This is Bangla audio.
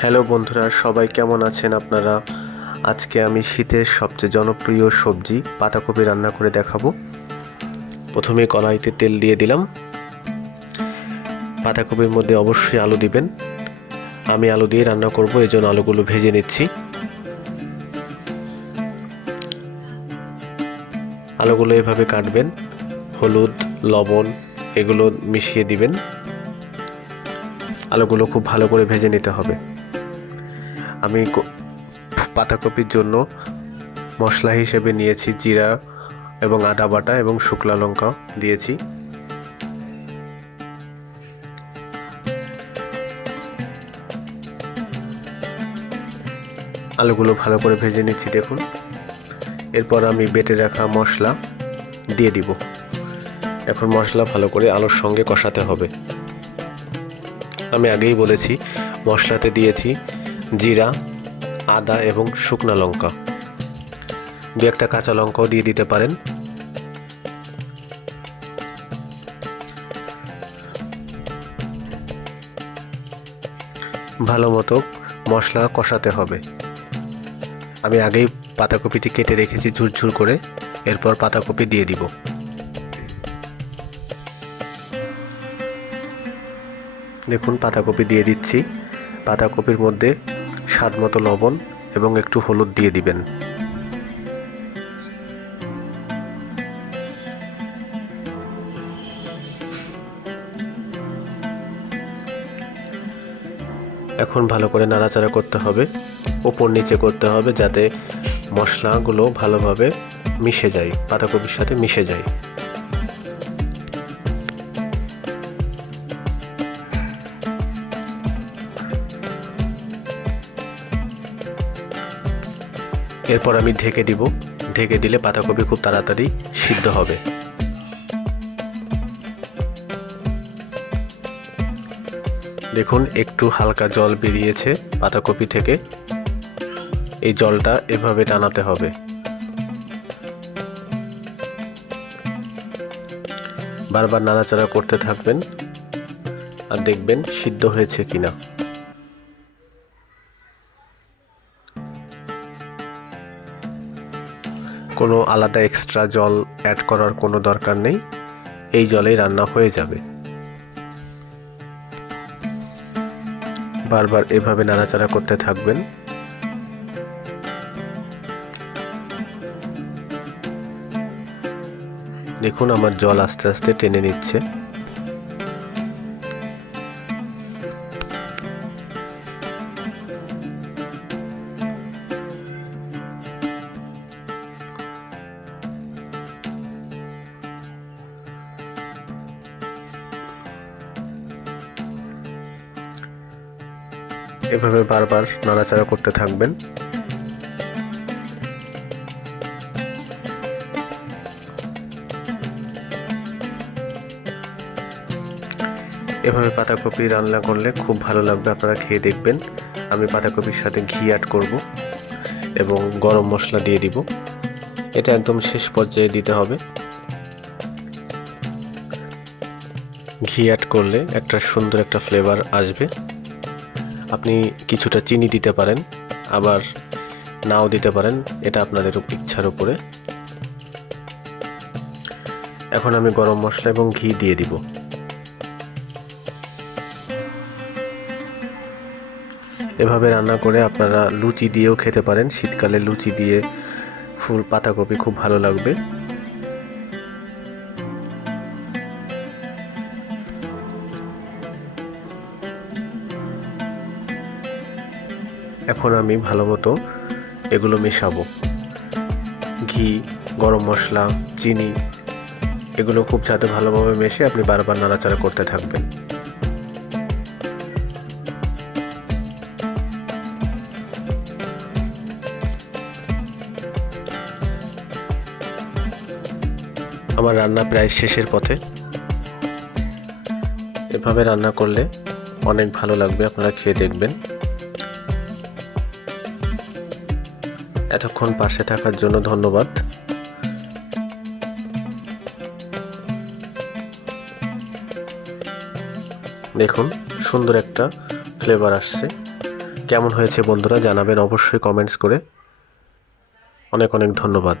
হ্যালো বন্ধুরা, সবাই কেমন আছেন আপনারা? আজকে আমি শীতের সবচেয়ে জনপ্রিয় সবজি পাতাকপি রান্না করে দেখাবো। প্রথমে কড়াইতে তেল দিয়ে দিলাম। পাতাকপির মধ্যে অবশ্যই আলু দিবেন। আমি আলু দিয়ে রান্না করব, এই জন্য আলুগুলো ভেজে নিচ্ছি। আলুগুলো এভাবে কাটবেন। হলুদ, লবণ, এগুলো মিশিয়ে দিবেন। আলুগুলো খুব ভালো করে ভেজে নিতে হবে। আমি পাতাকপির জন্য মশলা হিসেবে নিয়েছি জিরা এবং আদা বাটা এবং শুকলা লঙ্কা দিয়েছি। আলুগুলো ভালো করে ভেজে নিচ্ছি, দেখুন। এরপর আমি বেটে রাখা মশলা দিয়ে দিব। এখন মশলা ভালো করে আলুর সঙ্গে কষাতে হবে। আমি আগেই বলেছি, মশলাতে দিয়েছি জিরা, আদা এবং শুকনো লঙ্কা। দু একটা কাঁচা লঙ্কাও দিয়ে দিতে পারেন। ভালো মতো মশলা কষাতে হবে। আমি আগেই পাতাকপিটি কেটে রেখেছি ঝুরঝুর করে। এরপর পাতাকপি দিয়ে দিব। দেখুন, পাতাকপি দিয়ে দিচ্ছি। পাতাকপির মধ্যে স্বাদ মতো লবণ এবং একটু হলুদ দিয়ে দিবেন। এখন ভালো করে নাড়াচাড়া করতে হবে। ওপর নিচে করতে হবে যাতে মশলাগুলো ভালোভাবে মিশে যায়, পাতাকপির সাথে মিশে যায়। এরপর আমি ঢেকে দিব। ঢেকে দিলে পাতাকপি খুব তাড়াতাড়ি সিদ্ধ হবে। দেখুন, একটু হালকা জল বেরিয়েছে পাতাকপি থেকে। এই জলটা এভাবে টানাতে হবে। বারবার নাড়াচাড়া করতে থাকবেন আর দেখবেন সিদ্ধ হয়েছে কিনা। কোনো আলাদা এক্সট্রা জল অ্যাড করার কোনো দরকার নেই। এই জলেই রান্না হয়ে যাবে। বারবার এভাবে নাড়াচাড়া করতে থাকবেন। দেখুন আমার জল আস্তে আস্তে টেনে নিচ্ছে। এভাবে বারবার নাড়াচাড়া করতে থাকবেন। এভাবে পাতাকপি রান্না করলে খুব ভালো লাগবে, আপনারা খেয়ে দেখবেন। আমি পাতাকপির সাথে ঘি অ্যাড করব এবং গরম মশলা দিয়ে দিব। এটা একদম শেষ পর্যায়ে দিতে হবে। ঘি অ্যাড করলে একটা সুন্দর একটা ফ্লেভার আসবে। আপনি কিছুটা চিনি দিতে পারেন, আবার নাও দিতে পারেন, এটা আপনাদের ইচ্ছার উপরে। এখন আমি গরম মশলা এবং ঘি দিয়ে দিব। এভাবে রান্না করে আপনারা লুচি দিয়েও খেতে পারেন। শীতকালে লুচি দিয়ে ফুল, পাতাকপি খুব ভালো লাগবে। এখন আমি ভালো মতো এগুলো মেশাবো। ঘি, গরম মশলা, চিনি, এগুলো খুব যাতে ভালোভাবে মেশে আপনি বারবার নাড়াচাড়া করতে থাকবেন। আমার রান্না প্রায় শেষের পথে। এভাবে রান্না করলে অনেক ভালো লাগবে, আপনারা খেয়ে দেখবেন। এতক্ষণ পাশে থাকার জন্য ধন্যবাদ। দেখুন, সুন্দর একটা ফ্লেভার আসছে। কেমন হয়েছে বন্ধুরা জানাবেন অবশ্যই কমেন্টস করে। অনেক অনেক ধন্যবাদ।